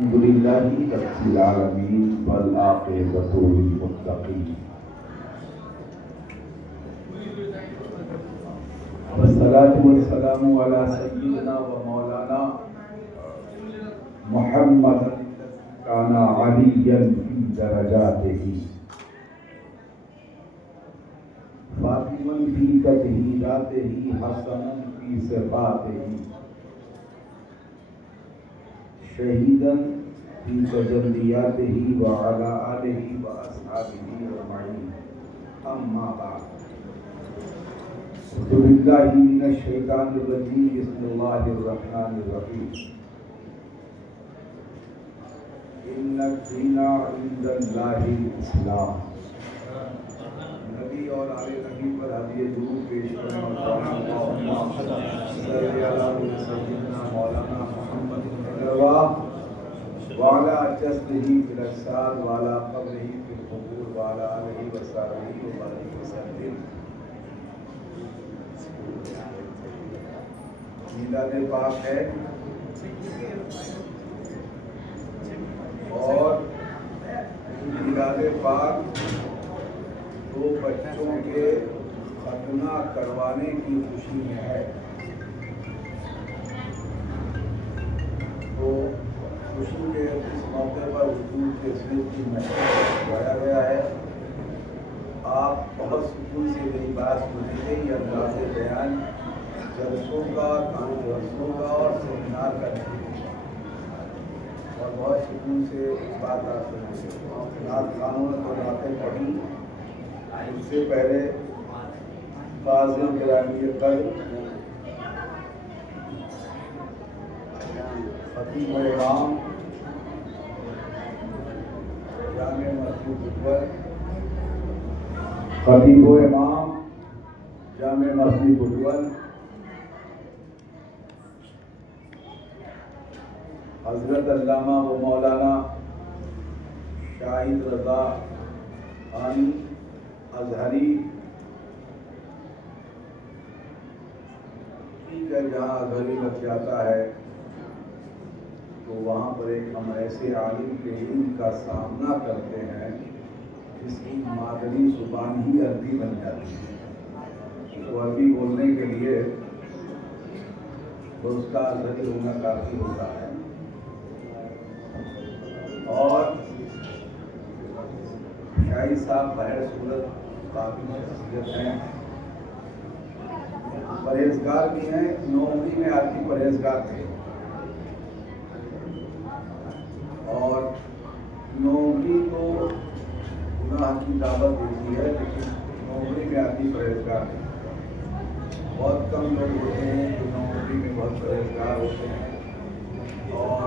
الحمد لله رب العالمين والعاقبة للمتقين والصلاة والسلام على سيدنا ومولانا محمد كان عليا في درجاته فاطما في تطهيراته حسنا في صفاته شهيدا في تجلياته وعلى آله وأصحابه أجمعين أما بعد أعوذ بالله من الشيطان الرجيم بسم الله الرحمن الرحيم إن الدين عند الله الإسلام نبی اور آل نبی پر ہدیہ درود پیش کریں سیدنا مولانا محمد وعلى جسده في الأجساد وعلى قبره في القبور وعلى آله وصحبه وسلم. میلاد پاک ہے اور میلاد پاک دو بچوں کے ختنہ کروانے کی خوشی میں ہے. تو خوشی کے اس موقع پر حضور کے سیر کی محفل کرایا گیا ہے. آپ بہت سکون سے میری بات سنیں گے. یہ انداز بیان جلسوں کا اور سیمینار کا نہیں اور بہت سکون سے بات آپ سنیں گے. نعت خانوں نے تو نعتیں پڑھی. اس سے پہلے فاضل گرامی قدر خطیب امام جامع مسجد بٹول خطیب امام جامع مسجد بٹول حضرت علامہ و مولانا شاہد رضا خانی ازہری جہاں ازہری لگ جاتا ہے تو وہاں پر ایک ہم ایسے عالم کے علم کا سامنا کرتے ہیں جس کی مادری زبان ہی عربی بن جاتی ہے. تو عربی بولنے کے لیے تو اس کا ازہری ہونا کافی ہوتا ہے. اور شاہی صاحب بہر صورت قابل شخصیت ہیں, پرہیزگار بھی ہیں. 9 عمری میں آدمی پرہیزگار تھے اور 9 عمری تو گناہ کی دعوت دیتی ہے, لیکن 9 عمری میں آدمی پرہیزگار نہیں. بہت کم لوگ ہوتے ہیں جو 9 عمری میں بہت پرہیزگار ہوتے ہیں. اور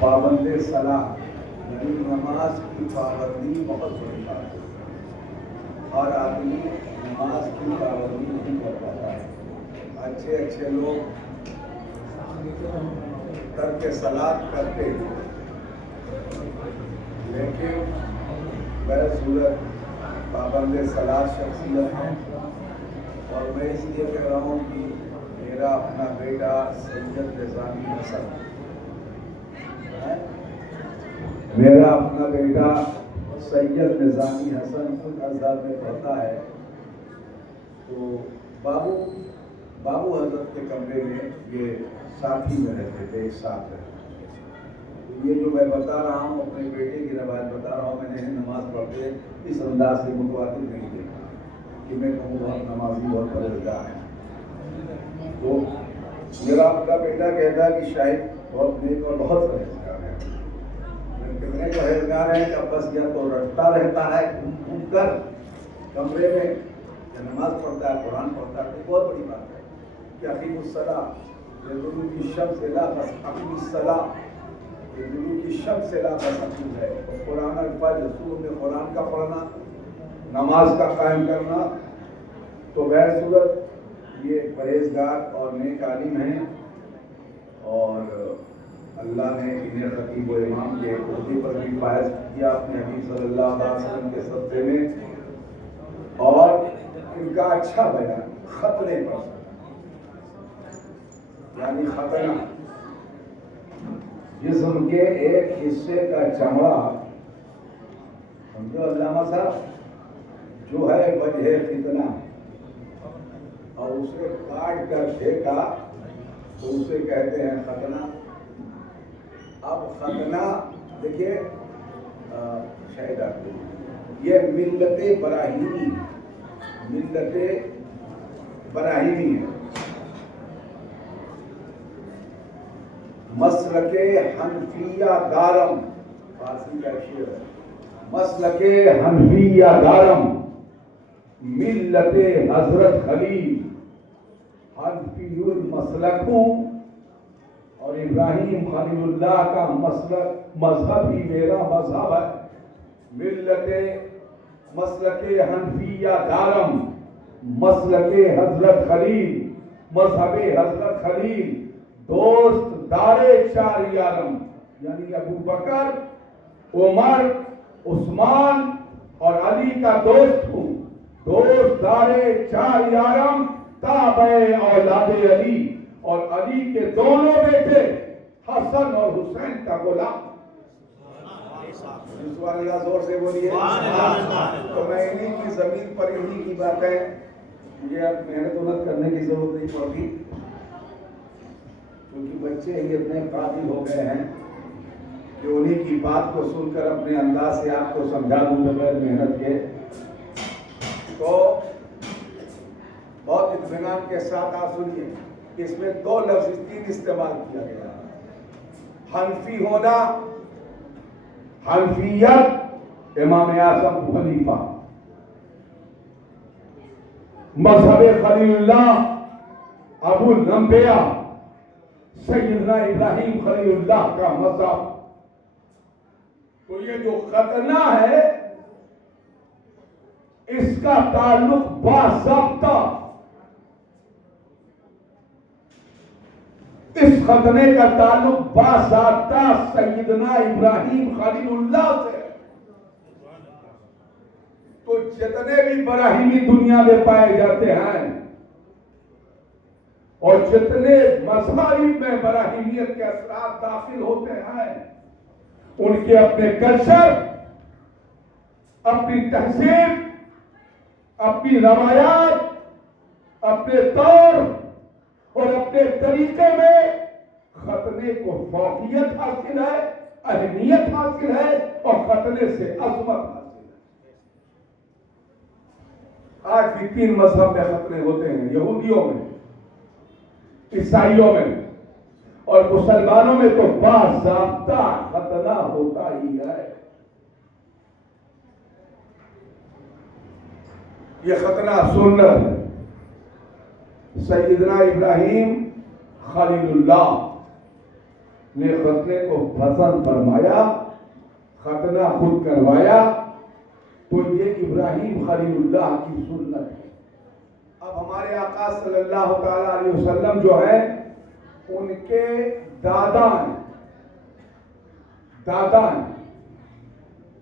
پابند صلاح یعنی نماز کی پابندی بہت بڑی بات ہے. ہر آدمی نماز کی پابندی نہیں کر پاتا ہے. اچھے لوگ ترک صلاۃ کرتے ہیں لیکن بہر صورت پابند صلاۃ شخصیت ہے. اور میں اس لیے کہہ رہا ہوں کہ میرا اپنا بیٹا سید نظامی حسن خود ازہر میں پڑھتا ہے. تو بابو حضرت کے کمرے میں یہ ساتھی میں رہتے تھے, ایک ساتھ رہتے تھے. یہ جو میں بتا رہا ہوں اپنے بیٹے کی روایت بتا رہا ہوں. میں نے نماز پڑھتے اس انداز سے متواتر نہیں دیکھا کہ میں کہوں بہت نمازی بہت پرہیزگار ہے. تو میرا اپنا بیٹا کہتا ہے کہ شاید بہت نیک اور بہت پرہیزگار ہے. کتنے پرہیزگار ہیں کہ بس یا تو رٹتا رہتا ہے گھوم کر کمرے میں, یا نماز پڑھتا ہے قرآن پڑھتا ہے. بہت بڑی بات ہے کہ اقیم الصلاۃ لطلوع الشمس الی غسق الصلاۃ طلوع الشمس الی غسق ہے. قرآن الفجر سورۃ میں قرآن کا پڑھنا, نماز کا قائم کرنا. تو بہر صورت یہ پرہیزگار اور نیک عالم ہیں اور اللہ نے انہیں خطیب و امام کے عہدے پر بھی فائز کیا اپنے حبیب صلی اللہ علیہ وسلم کے صدقے میں. اور ان کا اچھا بیان خطنے پر یعنی ختنہ جسم کے ایک حصے کا چمڑا، سمجھو علامہ صاحب، جو ہے وجہ فتنہ، اور اسے کاٹ کر پھینکا تو اسے کہتے ہیں ختنہ۔ اب ختنہ دیکھیے شاید آپ کو، یہ ملت براہیمی، ملت براہیمی ہے، مسلک حنفیہ دارم، فارسی کا شعر ہے، مسلک حنفیہ دارم ملت حضرت خلیل، حنفی المسلک ہوں اور ابراہیم خلیل اللہ کا مسلک، مذہب ہی میرا مذہب ہے، ملت مسلک حنفیہ دارم، مسلک حضرت خلیل، مذہب حضرت خلیل، دوست دارے چار یارم، یعنی ابو بکر، عمر، عثمان اور علی کا دوست ہوں، دوست دارے چار یارم، تابع اولاد علی، اور علی کے دونوں بیٹے حسن اور حسین کا غلام۔ سبحان اللہ، زور سے بولیے۔ تو میں انہی کی زمین پر انہی کی باتیں، مجھے اب محنت ونت کرنے کی ضرورت نہیں پڑتی، کیونکہ بچے ہی اتنے قابل ہو گئے ہیں کہ انہی کی بات کو سن کر اپنے انداز سے آپ کو سمجھا دوں بغیر محنت کے۔ تو بہت اطمینان کے ساتھ آپ سنیے، اس میں دو لفظ تین استعمال کیا گیا، حنفی ہونا، حنفیت امام اعظم ابو حنیفہ، مذہب خلیل اللہ ابو الانبیاء سیدنا ابراہیم خلیل اللہ کا مذہب۔ تو یہ جو ختنہ ہے اس کا تعلق باضابطہ، اس ختنے کا تعلق باضابطہ سیدنا ابراہیم خلیل اللہ سے۔ تو جتنے بھی براہیمی دنیا میں پائے جاتے ہیں اور جتنے مذاہب میں براہیمیت کے اثرات داخل ہوتے ہیں، ان کے اپنے کلچر، اپنی تہذیب، اپنی روایات، اپنے طور اور اپنے طریقے میں ختنے کو فوقیت حاصل ہے، اہمیت حاصل ہے، اور ختنے سے عظمت حاصل ہے۔ آج بھی تین مذہب میں ختنے ہوتے ہیں، یہودیوں میں، عیسائیوں میں اور مسلمانوں میں تو باضابطہ ختنہ ہوتا ہی ہے۔ یہ ختنہ سنت ہے۔ سیدنا ابراہیم خلیل اللہ نے ختنے کو پسند فرمایا، ختنہ خود کروایا، تو یہ ابراہیم خلیل اللہ کی سنت ہے۔ اب ہمارے آقا صلی اللہ تعالی علیہ وسلم جو ہے، ان کے دادا ہیں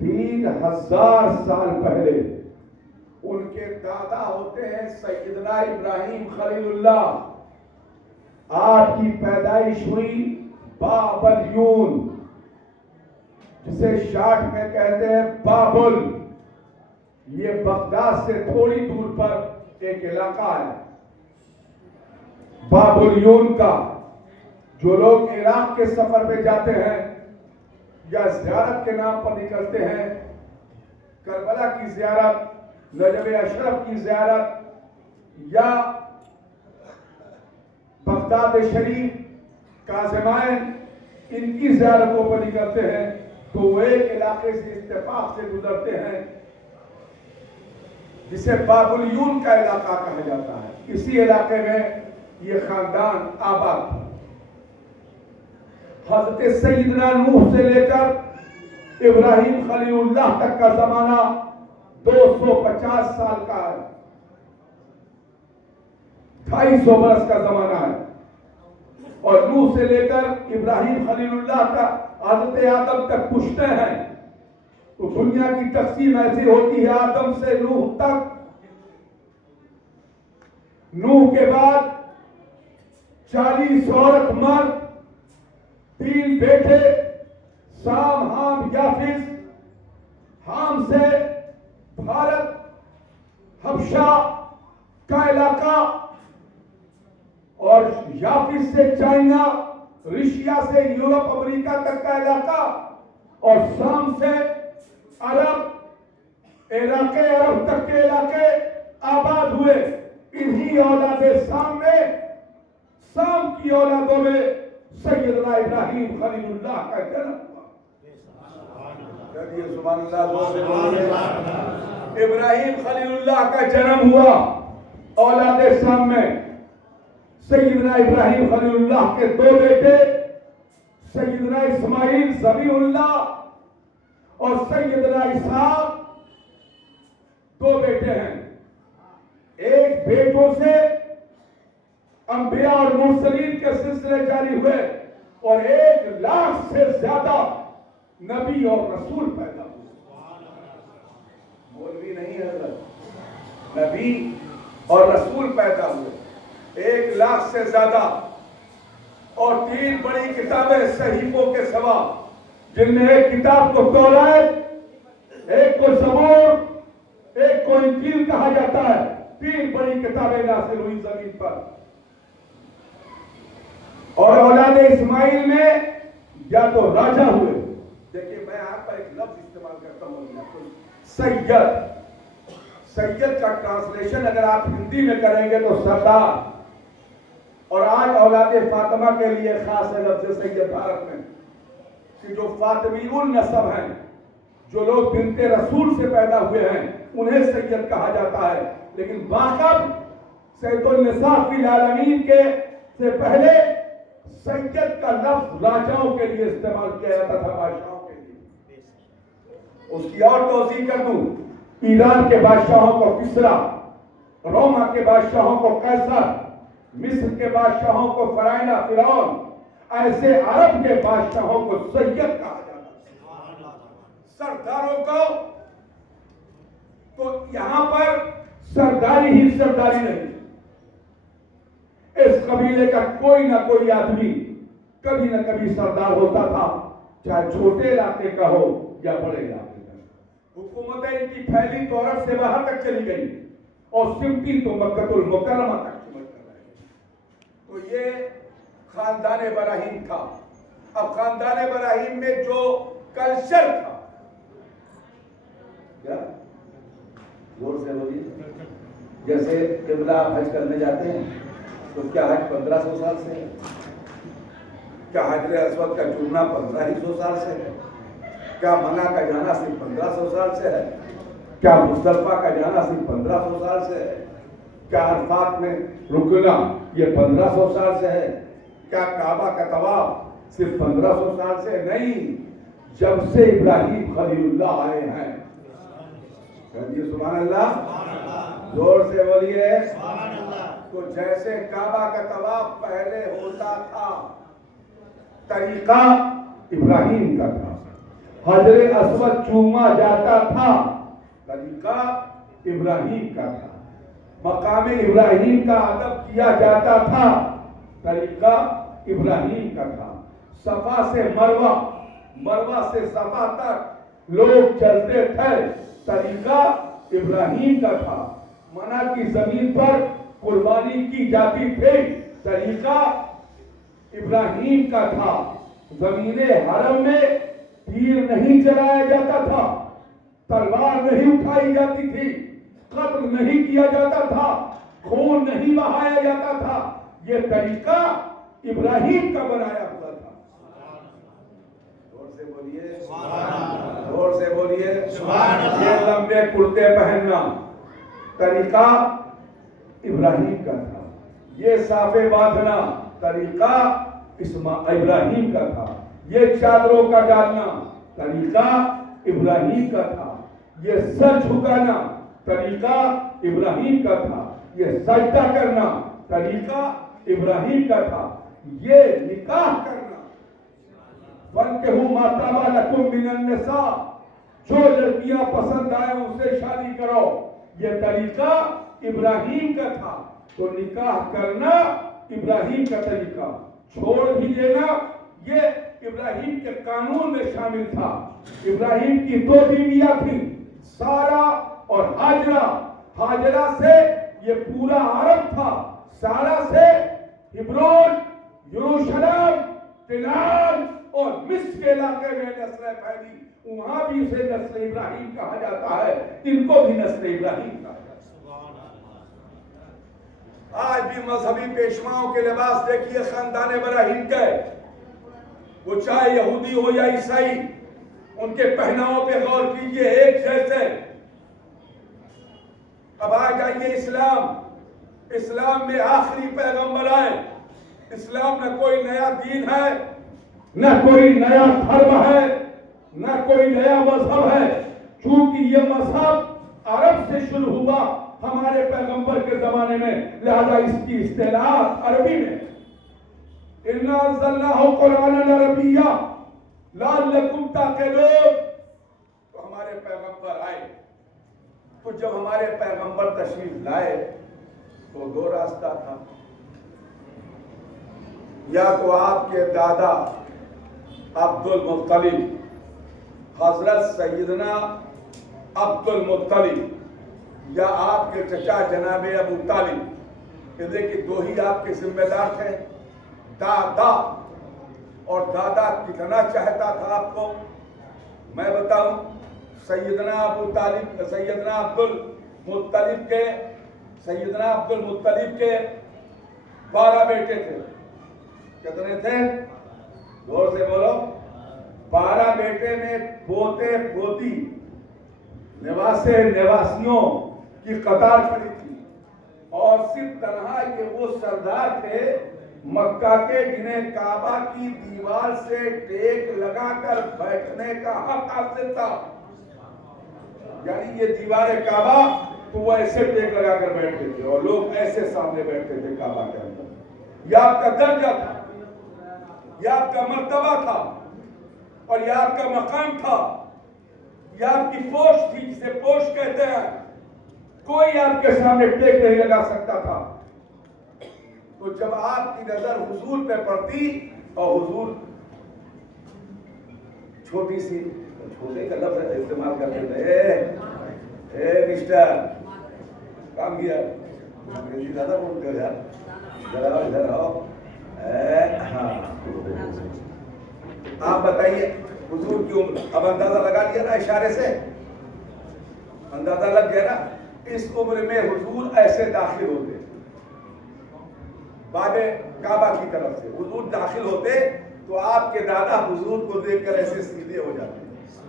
3000 سال پہلے ان کے دادا ہوتے ہیں سیدنا ابراہیم خلیل اللہ۔ آپ کی پیدائش ہوئی بابلیون، جسے شارٹ میں کہتے ہیں بابل، یہ بغداد سے تھوڑی دور پر ایک علاقہ ہے بابلیون کا۔ جو لوگ عراق کے سفر پہ جاتے ہیں یا زیارت کے نام پر نکلتے ہیں، کربلا کی زیارت، نجف اشرف کی زیارت یا بغداد شریف، کاظمائن، ان کی زیارتوں پر نکلتے ہیں، تو وہ ایک علاقے سے اتفاق سے گزرتے ہیں جسے بابلیون کا علاقہ کہا جاتا ہے۔ اسی علاقے میں یہ خاندان آباد تھا۔ حضرت سیدنا نوح سے لے کر ابراہیم خلیل اللہ تک کا زمانہ 250 سال کا ہے، 250 برس کا زمانہ ہے، اور نوح سے لے کر ابراہیم خلیل اللہ کا حضرت آدم تک پوچھتے ہیں، تو دنیا کی تقسیم ایسی ہوتی ہے آدم سے نوح تک۔ نوح کے بعد 40 عورت مرد، 3 بیٹے سام، حام، یافس، حام سے بھارت حبشہ کا علاقہ، اور یافس سے چائنا، رشیا سے یورپ امریکہ تک کا علاقہ، اور سام سے عرب، عرب تک کے علاقے آباد ہوئے۔ انہی اولاد سام میں، سام کی اولادوں میں سیدنا ابراہیم خلیل اللہ کا جنم ہوا۔ سبحان اللہ، ابراہیم خلیل اللہ کا جنم ہوا اولاد سام میں۔ سیدنا ابراہیم خلیل اللہ کے 2 بیٹے، سیدنا اسماعیل ذبیح اللہ اور سیدنا اسحاق، 2 بیٹے ہیں۔ ایک بیٹوں سے انبیاء اور مرسلین کے سلسلے جاری ہوئے، اور 1 لاکھ سے زیادہ نبی اور رسول پیدا ہوئے۔ مولوی نہیں حضرت، نبی اور رسول پیدا ہوئے 1 لاکھ سے زیادہ، اور 3 بڑی کتابیں صحیفوں کے سوا، جن میں ایک کتاب کو تورات، ایک کو زبور، ایک کو انجیل کہا جاتا ہے۔ 3 بڑی کتابیں نازل ہوئی زمین پر۔ اور اولاد اسماعیل میں یا تو راجہ ہوئے، دیکھیں میں آپ پر ایک لفظ استعمال کرتا ہوں، سید۔ سید کا ٹرانسلیشن اگر آپ ہندی میں کریں گے تو سردار، اور آج اولاد فاطمہ کے لیے خاص ہے لفظ سید بھارت میں، کہ جو فاطمی النسب ہیں، جو لوگ بنت رسول سے پیدا ہوئے ہیں، انہیں سید کہا جاتا ہے۔ لیکن باقب سید النساء فی العالمین کے سے پہلے سید کا لفظ راجاؤں کے لیے استعمال کیا جاتا تھا، بادشاہوں کے لیے۔ اس کی اور توضیح کر دوں، ایران کے بادشاہوں کو کسرا، روما کے بادشاہوں کو قیصر، مصر کے بادشاہوں کو فرعون، فرعون، ایسے عرب کے بادشاہوں کو سید کہا جاتا ہے، سرداروں کو۔ تو یہاں پر سرداری ہی سرداری نہیں، اس قبیلے کا کوئی نہ کوئی آدمی کبھی نہ کبھی سردار ہوتا تھا، چاہے چھوٹے علاقے کا ہو یا بڑے علاقے کا۔ حکومتیں ان کی پھیلی تو عرب سے باہر تک چلی گئی، اور سمٹی تو مکہ المکرمہ تک سمجھ کر رہے۔ تو یہ خاندان ابراہیم تھا۔ اب خاندان ابراہیم میں جو کلچر تھا، کیا زور سے بولیے، جیسے قبلہ آپ حج کرنے جاتے ہیں تو کیا حج 1500 سال سے ہے؟ کیا حجر اسود کا چومنا 1500 سال سے ہے؟ کیا منع کا جانا صرف 1500 سال سے ہے؟ کیا مزدلفہ کا جانا صرف 1500 سال سے ہے؟ کیا عرفات میں رکنا یہ 1500 سال سے ہے؟ کیا کعبہ کا طواف صرف 1500 سال سے؟ نہیں، جب سے ابراہیم خلیل اللہ آئے ہیں۔ کہیے سبحان اللہ، زور سے بولیے سبحان اللہ۔ تو جیسے کعبہ کا طواف پہلے ہوتا تھا، طریقہ ابراہیم کا تھا، حجر اسود چوما جاتا تھا، طریقہ ابراہیم کا تھا، مقام ابراہیم کا ادب کیا جاتا تھا، طریقہ ابراہیم کا تھا۔ صفا سے مروہ، مروہ سے صفا تک لوگ چلتے تھے، طریقہ ابراہیم کا تھا۔ منع کی زمین پر قربانی کی جاتی تھی، طریقہ ابراہیم کا تھا۔ زمین حرم میں تیر نہیں چلایا جاتا تھا، تلوار نہیں اٹھائی جاتی تھی، قتل نہیں کیا جاتا تھا، خون نہیں بہایا جاتا تھا۔ یہ طریقہ ابراہیم کا بنایا ہوا تھا۔ زور سے بولیے سبحان اللہ، زور سے بولیے سبحان اللہ۔ یہ لمبے کرتے پہننا طریقہ ابراہیم کا تھا، یہ صافے باندھنا طریقہ ابراہیم کا تھا، یہ چادروں کا ڈالنا طریقہ ابراہیم کا تھا، یہ سر جھکانا طریقہ ابراہیم کا تھا، یہ سجدہ کرنا طریقہ ابراہیم کا تھا، یہ نکاح کرنا، فَانكِحُوا مَا طَابَ لَكُم مِّنَ النِّسَاءِ، جو لڑکیاں پسند آئیں ان سے شادی کرو، یہ طریقہ ابراہیم کا تھا۔ تو نکاح کرنا ابراہیم کا طریقہ، چھوڑ بھی دینا یہ ابراہیم کے قانون میں شامل تھا. ابراہیم کی 2 بیویاں تھیں، سارا اور ہاجرہ. ہاجرہ سے یہ پورا عرب تھا، سارا سے ہبرون، یروشلم، کنعان اور مصر کے علاقے میں نسل پھیلی. وہاں بھی اسے نسل ابراہیم کہا جاتا ہے، ان کو بھی نسل ابراہیم کہا جاتا ہے. آج بھی مذہبی پیشواؤں کے لباس دیکھیے خاندان ابراہیم کے، وہ چاہے یہودی ہو یا عیسائی، ان کے پہناؤں پہ غور کیجئے، ایک جیسے. اب آ جائیے اسلام میں آخری پیغمبر آئے. اسلام نہ کوئی نیا دین ہے، نہ کوئی نیا دھرم ہے، نہ کوئی نیا مذہب ہے. چونکہ یہ مذہب عرب سے شروع ہوا ہمارے پیغمبر کے زمانے میں، لہذا اس کی اصطلاح عربی میں. اِنَّا أَنزَلْنَاهُ قُرْآنًا عَرَبِيًّا لَعَلَّكُمْ تَعْقِلُونَ. تو ہمارے پیغمبر آئے. تو جب ہمارے پیغمبر تشریف لائے تو 2 راستہ تھا. یا تو آپ کے دادا عبد المطلب، حضرت سیدنا عبد المطلب، یا آپ کے چچا جناب ابو طالب. یہ دیکھیں 2 ہی آپ کے ذمہ دار تھے، دادا. اور دادا کتنا چاہتا تھا آپ کو میں بتاؤں. سیدنا ابو طالب، سیدنا عبد المطلب کے 12 بیٹے تھے. کتنے تھے؟ زور سے بولو. 12 بیٹے میں پوتے پوتی نواسے نواسیوں کی قطار کھڑی تھی. اور صرف تنہا یہ وہ سردار تھے مکہ کے جنہیں کعبہ کی دیوار سے ٹیک لگا کر بیٹھنے کا حق حاصل تھا. یعنی یہ دیوار کعبہ تو وہ ایسے ٹیک لگا کر بیٹھتے تھے اور لوگ ایسے سامنے بیٹھتے تھے کعبہ کے اندر. یہ آپ کا درجہ تھا، یہ آپ کا مرتبہ تھا، اور یہ آپ کا مقام تھا، یہ آپ کی پوش تھی جسے پوش کہتے ہیں. کوئی آپ کے سامنے ٹیک نہیں لگا سکتا تھا. تو جب آپ کی نظر حضور پہ پڑتی اور حضور چھوٹی سی، چھوٹے کا لفظ استعمال کرتے تھے، اے مسٹر کام کیا انگریزی زیادہ بولتے ہو یار، ذرا ادھر آؤ. ہاں آپ بتائیے حضور کی عمر اب اندازہ لگا لیا نا، اشارے سے اندازہ لگ گیا نا. اس عمر میں حضور ایسے داخل ہوتے باب کعبہ کی طرف سے. حضور داخل ہوتے تو آپ کے دادا حضور کو دیکھ کر ایسے سیدھے ہو جاتے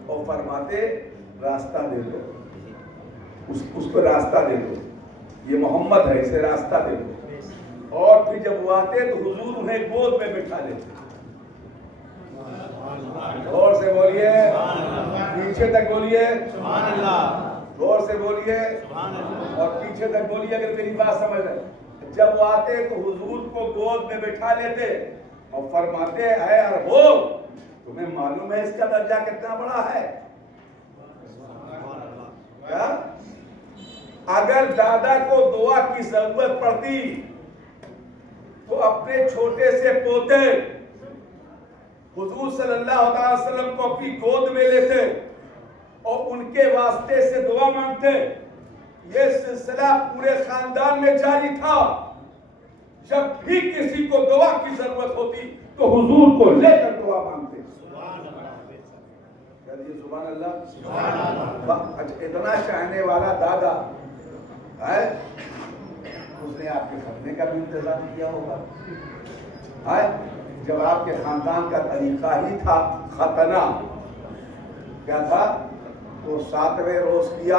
اور فرماتے راستہ دے دو، اس کو راستہ دے دو، یہ محمد ہے اسے راستہ دے دو. اور پھر جب وہ آتے تو حضور انہیں گود میں بٹھا لیتے. غور سے بولیے، پیچھے تک بولیے، غور سے بولیے اور پیچھے تک بولیے اگر میری بات سمجھ رہے. جب وہ آتے تو حضور کو گود میں بٹھا لیتے اور فرماتے اے ارباب، تمہیں معلوم ہے اس کا درجہ کتنا بڑا ہے؟ کیا اگر دادا کو دعا کی ضرورت پڑتی تو اپنے چھوٹے سے پوتے حضور صلی اللہ علیہ وسلم کو اپنی گود میں لیتے اور ان کے واسطے سے دعا مانگتے. یہ سلسلہ پورے خاندان میں جاری تھا. جب بھی کسی کو دعا کی ضرورت ہوتی تو حضور کو لے کر دعا مانگتے. سبحان اللہ. اتنا چاہنے والا دادا ہے، اس نے آپ کے ختنے کا بھی انتظام کیا ہوگا. جب آپ کے خاندان کا طریقہ ہی تھا ختنہ، کیا تھا؟ تو 7ویں روز کیا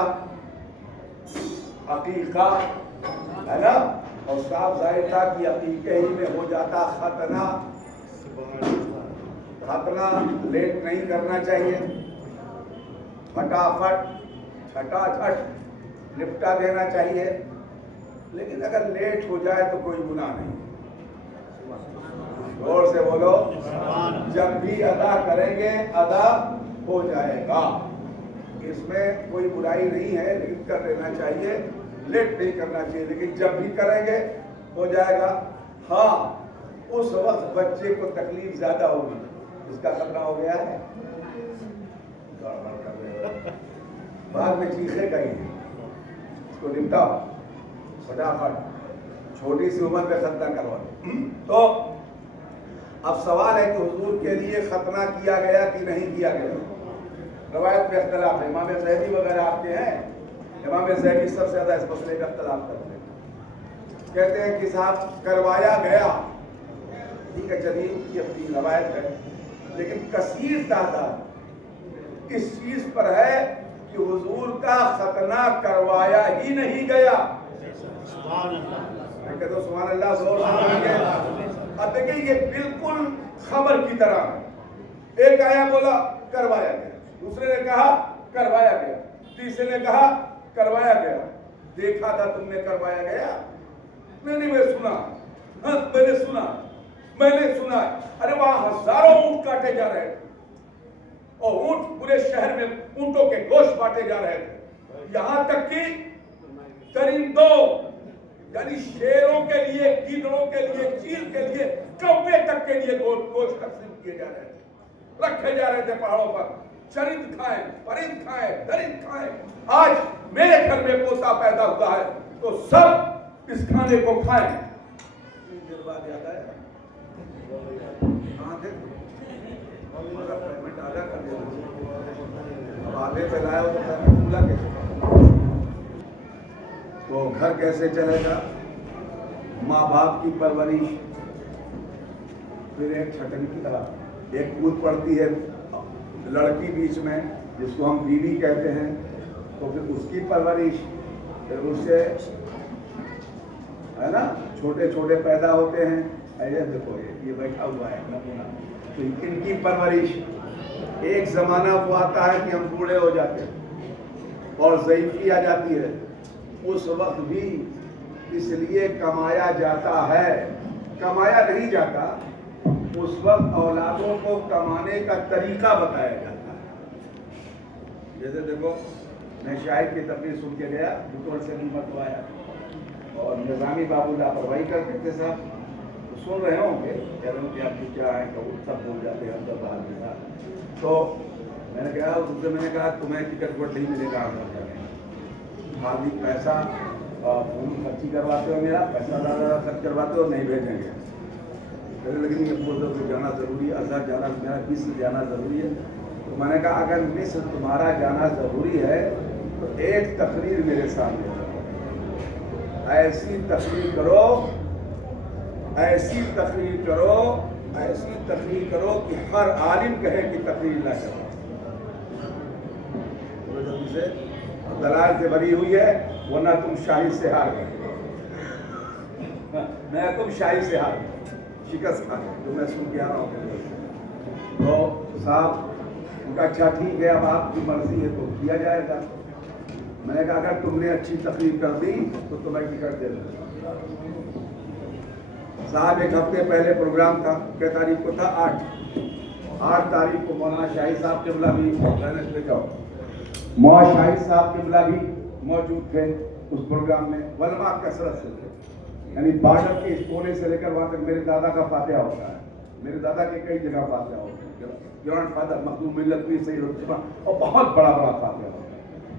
عقیقہ، ہے نا، اور صاف ظاہر تھا کہ عقیقے ہی میں ہو جاتا ختنہ. ختنہ لیٹ نہیں کرنا چاہیے، پھٹافٹ چھٹا چھٹ نپٹا دینا چاہیے. لیکن اگر لیٹ ہو جائے تو کوئی گناہ نہیں. غور سے بولو. جب بھی ادا کریں گے ادا ہو جائے گا، اس میں کوئی برائی نہیں ہے، لیکن کر لینا چاہیے، لیٹ نہیں کرنا چاہیے. لیکن جب بھی کریں گے ہو جائے گا. ہاں اس وقت بچے کو تکلیف زیادہ ہوگی. اس کا خطرہ ہو گیا ہے. بعد میں چیخے کہیں اس کو نمٹاؤ فٹافٹ, چھوٹی سی عمر میں ختنہ کروا. تو اب سوال ہے کہ حضور کے لیے ختنہ کیا گیا کہ نہیں کیا گیا. روایت میں اختلاف ہے. امام زہبی وغیرہ آپ کے ہیں, امام زہبی سب سے زیادہ اس مسئلے کا اختلاف کرتے ہیں. کہتے ہیں کہ صاحب کروایا گیا, ٹھیک ہے, جدید کی اپنی روایت ہے, لیکن کثیر تعداد اس چیز پر ہے کہ حضور کا ختنہ کروایا ہی نہیں گیا. کہتے ہو سبحان اللہ, زور سے. اب دیکھیں یہ بالکل خبر کی طرح ہے. ایک آیا بولا کروایا گیا, دوسرے نے کہا کروایا گیا, تیسرے نے کہا کروایا گیا. دیکھا تھا تم نے کروایا گیا؟ نہیں, میں سنا, میں نے سنا. ارے وہاں ہزاروں اونٹ کاٹے جا رہے تھے اور اونٹ پورے شہر میں اونٹوں کے گوشت بانٹے جا رہے تھے. یہاں تک کہ درندوں یعنی شیروں کے لیے, گیدڑوں کے لیے, چیل کے لیے, کوے تک کے لیے گوشت تقسیم کیے جا رہے تھے, رکھے جا رہے تھے پہاڑوں پر. چرند کھائیں, پرند کھائیں, درند کھائیں. آج میرے گھر میں پوتا پیدا ہوا ہے تو سب اس کھانے کو کھائیں. دیر بعد یاد آیا کہاں تھے, پیمنٹ آدھا کر دیا, اب آدھے پہ لایا ہو تو پیمنٹ پورا کیسے, تو گھر کیسے چلے گا؟ ماں باپ کی پرورش, پھر ایک چھٹنی کا ایک کود پڑتی ہے لڑکی بیچ میں جس کو ہم بیوی کہتے ہیں, تو پھر اس کی پرورش, پھر اس سے ہے نا چھوٹے چھوٹے پیدا ہوتے ہیں. ایسے دیکھو یہ بیٹھا ہوا ہے نمونہ, تو ان کی پرورش. ایک زمانہ وہ آتا ہے کہ ہم بوڑھے ہو جاتے ہیں اور ضعیفی آ جاتی ہے, اس وقت بھی اس لیے کمایا جاتا ہے, کمایا نہیں جاتا, اس وقت اولادوں کو کمانے کا طریقہ بتایا جاتا ہے. جیسے دیکھو میں شاہد کی تقریر سن کے گیا, بطور سے نہیں متوایا, اور نظامی بابو لاپرواہی کرتے تھے صاحب, تو سن رہے ہوں گے, کہہ رہے ہوں کہ آپ کی کیا ہے, کہ وہ سب بول جاتے ہیں سب باہر کے ساتھ. تو میں نے کہا, اس سے میں نے کہا تمہیں ٹکٹ وٹ نہیں ملے گا آپ جانے, خالی پیسہ فون خرچی کرواتے ہو, میرا پیسہ زیادہ خرچ کرواتے ہو, نہیں بھیجیں گے. لیکن یہ بولتے ہو جانا ضروری ہے, اظہر جانا, میرا مصر جانا ضروری ہے. تو میں نے کہا اگر مصر تمہارا جانا ضروری ہے تو ایک تقریر میرے سامنے ایسی تقریر کرو, ایسی تقریر کرو, ایسی تقریر کرو کہ ہر عالم کہے کہ تقریر نہ کرو. دلائل سے بری ہوئی ہے, ورنہ تم شاہی سے ہار گئے, میں تم شاہی سے ہار گئے, شکست کھا گئے, جو میں سن کے آ رہا ہوں. تو صاحب ان کا اچھا ٹھیک ہے, اب آپ کی مرضی ہے تو کیا جائے گا. میں نے کہا اگر تم نے اچھی تقریر کر دی تو تمہیں ٹکٹ دے دوں. صاحب ایک ہفتے پہلے پروگرام تھا, کیا تاریخ کو تھا, 8 تاریخ کو مولانا شاہد صاحب قبلہ بھی, مولانا شاہد صاحب قبلہ بھی موجود تھے اس پروگرام میں. علماء کثرت سے تھے, یعنی بارڈر کے اس کونے سے لے کر وہاں تک میرے دادا کا فاتحہ ہوتا ہے, میرے دادا کے کئی جگہ فاتحہ ہوتے ہیں, گرانڈ فادر مخدوم ملت پیر سید رتبہ, اور بہت بڑا بڑا فاتحہ ہوتا ہے.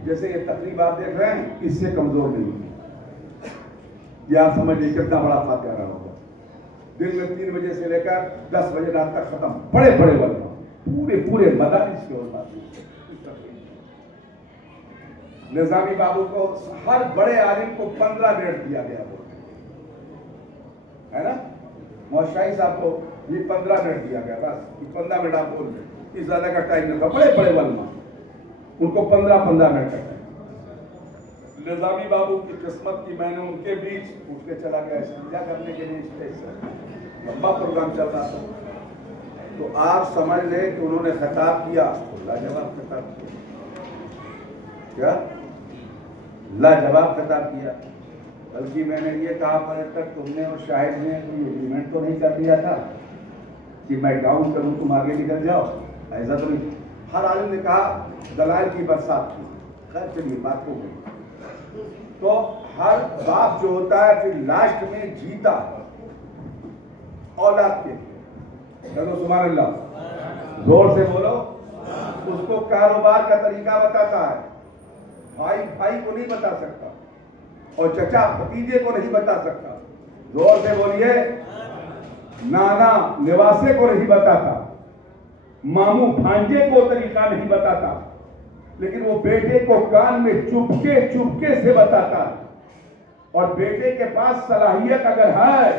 جیسے یہ تقریب آپ دیکھ رہے ہیں, اس سے کمزور نہیں ہوتی. یہ آپ سمجھ لیجیے کتنا بڑا فاتحہ رہا ہوگا. دن میں 3 بجے سے لے کر 10 بجے رات تک ختم, بڑے بڑے علماء, پورے مدارس کے علماء. نظامی بابو کو ہر بڑے عالم کو 15 منٹ دیا گیا ہے نا, موشائی صاحب کو یہ 15 منٹ دیا گیا, بس 15 منٹ آپ بول رہے, اس زیادہ کا ٹائم نہیں تھا. بڑے علماء, ان کو 15 منٹ کا ٹائم. نظامی بابو کی قسمت کی, میں نے ان کے بیچ اٹھ کے چلا گیا استنجا کرنے کے لیے, اسٹیج سے لمبا پروگرام چل رہا تھا. تو آپ سمجھ لیں کہ انہوں نے خطاب کیا, لاجواب خطاب کیا, کیا لاجواب خطاب کیا. بلکہ میں نے یہ کہا پہلے تک تم نے اور شاہد نے کوئی ایگریمنٹ تو نہیں کر دیا تھا کہ میں ڈاؤن کروں تم آگے نکل جاؤ, ایسا تو نہیں. ہر عالم نے کہا دلائل کی برسات کی. خیر چلیے بات ہو گئی. تو ہر باپ جو ہوتا ہے پھر لاسٹ میں جیتا اولاد کے لیے. چلو سبحان اللہ. زور سے بولو. اس کو کاروبار کا طریقہ بتاتا ہے. بھائی بھائی کو نہیں بتا سکتا اور چچا بھتیجے کو نہیں بتا سکتا. زور سے بولیے. نانا نواسے کو نہیں بتاتا, ماموں بھانجے کو طریقہ نہیں بتاتا, لیکن وہ بیٹے کو کان میں چپکے سے بتاتا ہے. اور بیٹے کے پاس صلاحیت اگر ہے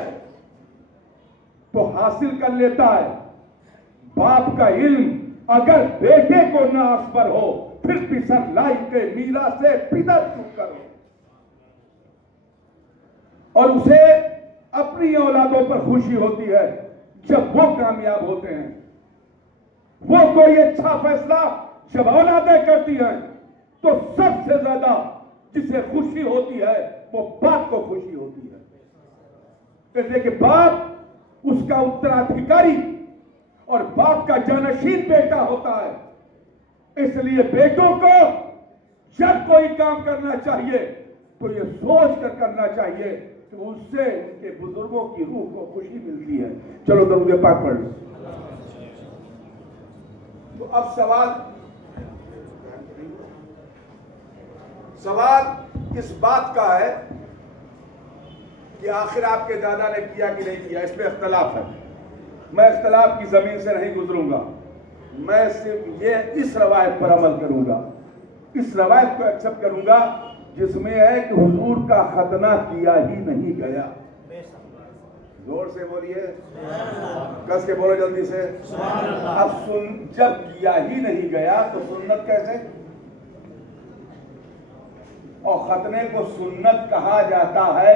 تو حاصل کر لیتا ہے. باپ کا علم اگر بیٹے کو ناس پر ہو پھر پسر لائی کے میرا سے پدر چپ کرو. اور اسے اپنی اولادوں پر خوشی ہوتی ہے جب وہ کامیاب ہوتے ہیں. وہ کوئی اچھا فیصلہ جب اولادیں کرتی ہیں تو سب سے زیادہ جسے خوشی ہوتی ہے وہ باپ کو خوشی ہوتی ہے. کہتے کہ باپ اس کا اترادھیکاری اور باپ کا جانشین بیٹا ہوتا ہے. اس لیے بیٹوں کو جب کوئی کام کرنا چاہیے تو یہ سوچ کر کرنا چاہیے کہ اس سے ان کے بزرگوں کی روح کو خوشی ملتی ہے. چلو درود پاک پڑھ لو. تو اب سوال اس بات کا ہے کہ آخر آپ کے دادا نے کیا کہ نہیں کیا. اس پہ اختلاف ہے. میں اختلاف کی زمین سے نہیں گزروں گا. میں صرف اس روایت پر عمل کروں گا. اس روایت کو ایکسپٹ کروں گا جس میں ہے کہ حضور کا ختنہ کیا ہی نہیں گیا. زور سے بولیے. کس کے بولو جلدی سے. اب جب کیا ہی نہیں گیا تو سنت کیسے؟ اور ختنے کو سنت کہا جاتا ہے.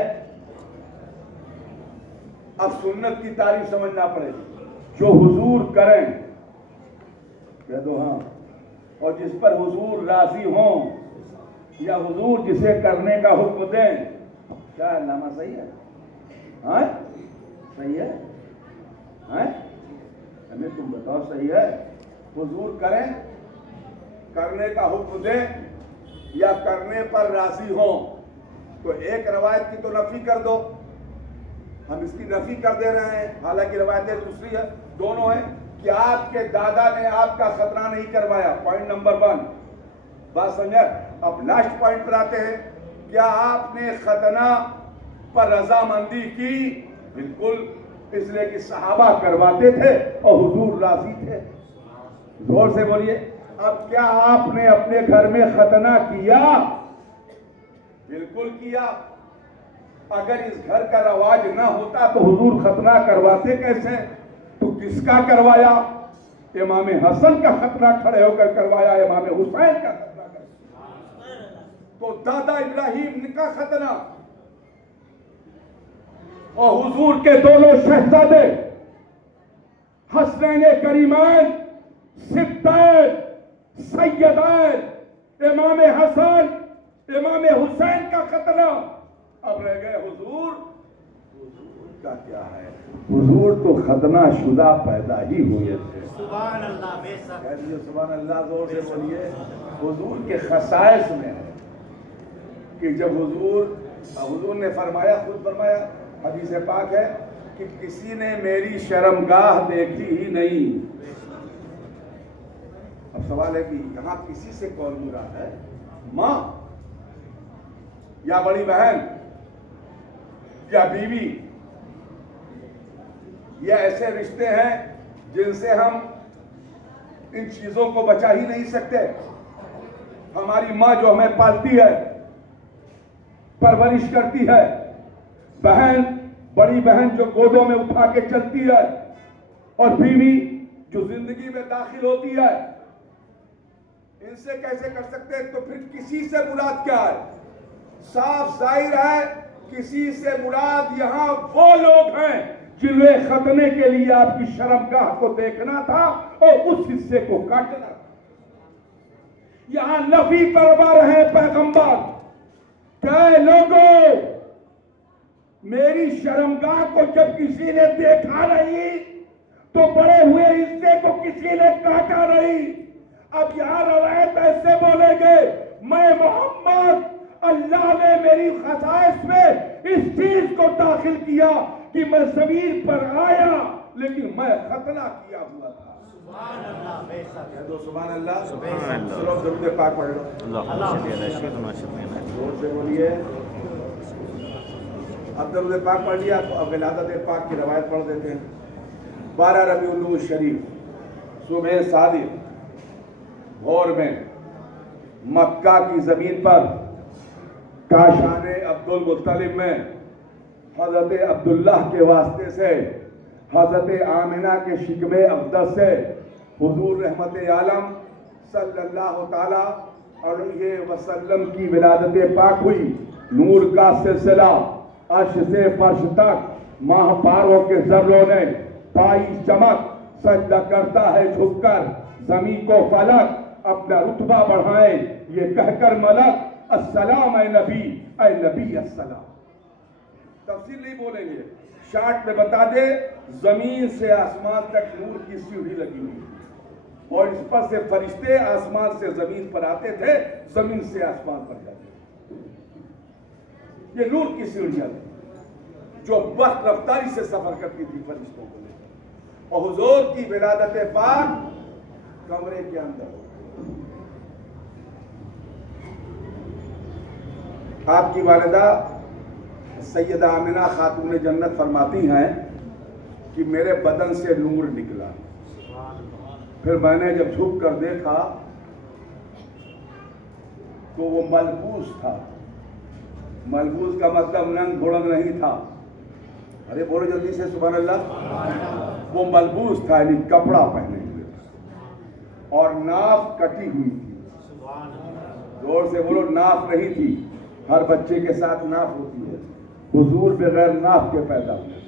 اب سنت کی تعریف سمجھنا پڑے گی. جو حضور کریں کہہ دو ہاں, اور جس پر حضور راضی ہوں یا حضور جسے کرنے کا حکم دیں. کیا نامہ صحیح ہے؟ ہاں صحیح ہے. ہاں ہمیں تم بتاؤ صحیح ہے. حضور کریں, کرنے کا حکم دیں یا کرنے پر راضی ہوں. تو ایک روایت کی تو نفی کر دو. ہم اس کی نفی کر دے رہے ہیں, حالانکہ روایتیں دوسری ہے. دونوں ہیں کہ آپ کے دادا نے آپ کا ختنہ نہیں کروایا. پوائنٹ نمبر 1 بات سمجھا. اب لاسٹ پوائنٹ پر آتے ہیں. کیا آپ نے ختنہ پر رضامندی کی؟ بالکل. اس لیے کہ صحابہ کرواتے تھے اور حضور راضی تھے. زور سے بولیے. اب کیا آپ نے اپنے گھر میں ختنہ کیا؟ بالکل کیا. اگر اس گھر کا رواج نہ ہوتا تو حضور ختنہ کرواتے کیسے؟ تو کس کا کروایا؟ امام حسن کا ختنہ کھڑے ہو کر کروایا, امام حسین کا ختنہ کروایا. تو دادا ابراہیم کا ختنہ اور حضور کے دونوں شہزادے حسنین کریمین سبتین سیدین امام حسن امام حسین کا ختنہ. اب رہ گئے حضور. حضور کا کیا ہے؟ حضور تو ختنہ شدہ پیدا ہی ہوئے تھے. سبحان اللہ. بے شک. سبحان اللہ. زور سے بولیے. حضور کے خصائص میں ہے کہ جب حضور نے فرمایا, خود فرمایا, حدیث پاک ہے کہ کسی نے میری شرمگاہ دیکھی ہی نہیں. اب سوال ہے کہ یہاں کسی سے کون مراد ہے؟ ماں یا بڑی بہن یا بیوی؟ یہ ایسے رشتے ہیں جن سے ہم ان چیزوں کو بچا ہی نہیں سکتے. ہماری ماں جو ہمیں پالتی ہے, پرورش کرتی ہے, بہن بڑی بہن جو گودوں میں اٹھا کے چلتی ہے, اور بیوی جو زندگی میں داخل ہوتی ہے, ان سے کیسے کر سکتے ہیں؟ تو پھر کسی سے مراد کیا ہے؟ صاف ظاہر ہے کسی سے مراد یہاں وہ لوگ ہیں جنہیں ختنے کے لیے آپ کی شرمگاہ کو دیکھنا تھا اور اس حصے کو کاٹنا تھا. یہاں نفی کروا رہے پیغمبر کہ لوگوں میری شرمگاہ کو جب کسی نے دیکھا نہیں تو بڑے ہوئے حصے کو کسی نے کاٹا نہیں. اب یہاں روایت ایسے بولیں گے میں محمد اللہ نے میری خصائص میں اس چیز کو داخل کیا کہ میں زمین پر آیا لیکن میں ختنہ کیا ہوا تھا. سبحان اللہ بے شک کہہ دو سبحان اللہ. سبحان اللہ. چلو درود پاک پڑھ لو. اللهم صل على سيدنا محمد. زور سے بولیے. اب درود پاک پڑھ لیا تو اب ولادت پاک کی روایت پڑھ دیتے ہیں. 12 ربیع الاول شریف صبح صادق بھور میں مکہ کی زمین پر کاشان عبد المطلب میں حضرت عبداللہ کے واسطے سے حضرت آمنہ کے شکم اقدس سے حضور رحمت عالم صلی اللہ تعالی علیہ وسلم کی ولادت پاک ہوئی. نور کا سلسلہ عرش سے فرش تک ماہ پاروں کے ذروں نے پائی چمک. سجدہ کرتا ہے جھک کر زمین کو فلک. اپنا رتبہ بڑھائیں یہ کہہ کر ملک السلام اے نبی السلام. تفصیل نہیں بولیں گے, شارٹ میں بتا دے. زمین سے آسمان تک نور کی سیڑھی لگی ہوئی اور اس پر سے فرشتے آسمان سے زمین پر آتے تھے, زمین سے آسمان پر جاتے تھے. یہ نور کی سیڑھیاں جو وقت رفتاری سے سفر کرتی تھی فرشتوں کو لے کر. اور حضور کی ولادت پاک کمرے کے اندر. آپ کی والدہ سیدہ آمنہ خاتون جنت فرماتی ہیں کہ میرے بدن سے نور نکلا. پھر میں نے جب جھک کر دیکھا تو وہ ملبوس تھا. ملبوس کا مطلب ننگ بھڑنگ نہیں تھا. ارے بولو جلدی سے سبحان اللہ. وہ ملبوس تھا یعنی کپڑا پہنے ہوئے اور ناف کٹی ہوئی تھی. زور سے بولو, ناف نہیں تھی. ہر بچے کے ساتھ ناف ہوتی ہے. حضور بغیر ناف کے پیدا ہوئے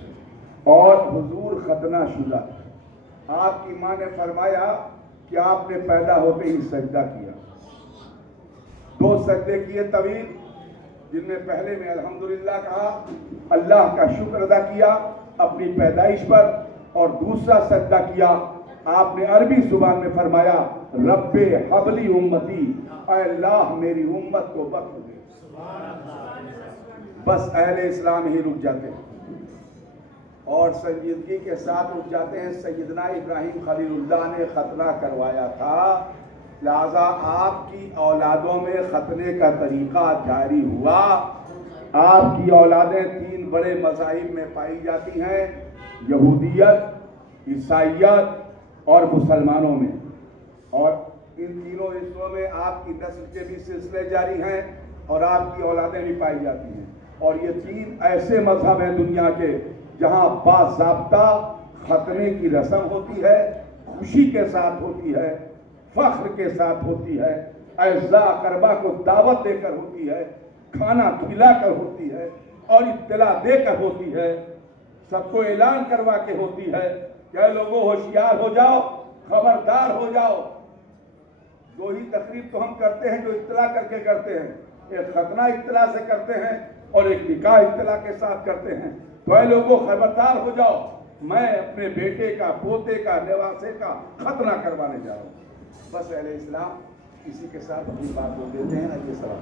اور حضور ختنہ شدہ. آپ کی ماں نے فرمایا کہ آپ نے پیدا ہوتے ہی سجدہ کیا. 2 سجدے کیے طویل, جن میں پہلے میں الحمدللہ کہا, اللہ کا شکر ادا کیا اپنی پیدائش پر, اور دوسرا سجدہ کیا آپ نے عربی زبان میں فرمایا رب حبلی امتی, اے اللہ میری امت کو بخش دے. بس اہل اسلام ہی رک جاتے ہیں اور سنجیدگی کے ساتھ رک جاتے ہیں. سیدنا ابراہیم خلیل اللہ نے ختنہ کروایا تھا, لہذا آپ کی اولادوں میں ختنے کا طریقہ جاری ہوا. آپ کی اولادیں 3 بڑے مذاہب میں پائی جاتی ہیں, یہودیت, عیسائیت اور مسلمانوں میں. اور ان تینوں حصوں میں آپ کی نسل کے بھی سلسلے جاری ہیں اور آپ کی اولادیں بھی پائی جاتی ہیں. اور یہ 3 ایسے مذہب ہیں دنیا کے جہاں باضابطہ ختنے کی رسم ہوتی ہے, خوشی کے ساتھ ہوتی ہے, فخر کے ساتھ ہوتی ہے, اعزاء اقربا کو دعوت دے کر ہوتی ہے, کھانا کھلا کر ہوتی ہے اور اطلاع دے کر ہوتی ہے, سب کو اعلان کروا کے ہوتی ہے کہ لوگوں ہوشیار ہو جاؤ, خبردار ہو جاؤ. 2 ہی تقریب تو ہم کرتے ہیں جو اطلاع کر کے کرتے ہیں. ایک ختنہ اطلاع سے کرتے ہیں اور ایک نکاح اطلاع کے ساتھ کرتے ہیں. تو اے لوگوں خبردار ہو جاؤ, میں اپنے بیٹے کا, پوتے کا, نواسے کا ختنہ کروانے جا رہا ہوں. بس اہل اسلام اسی کے ساتھ اپنی بات بول دیتے ہیں. السلام.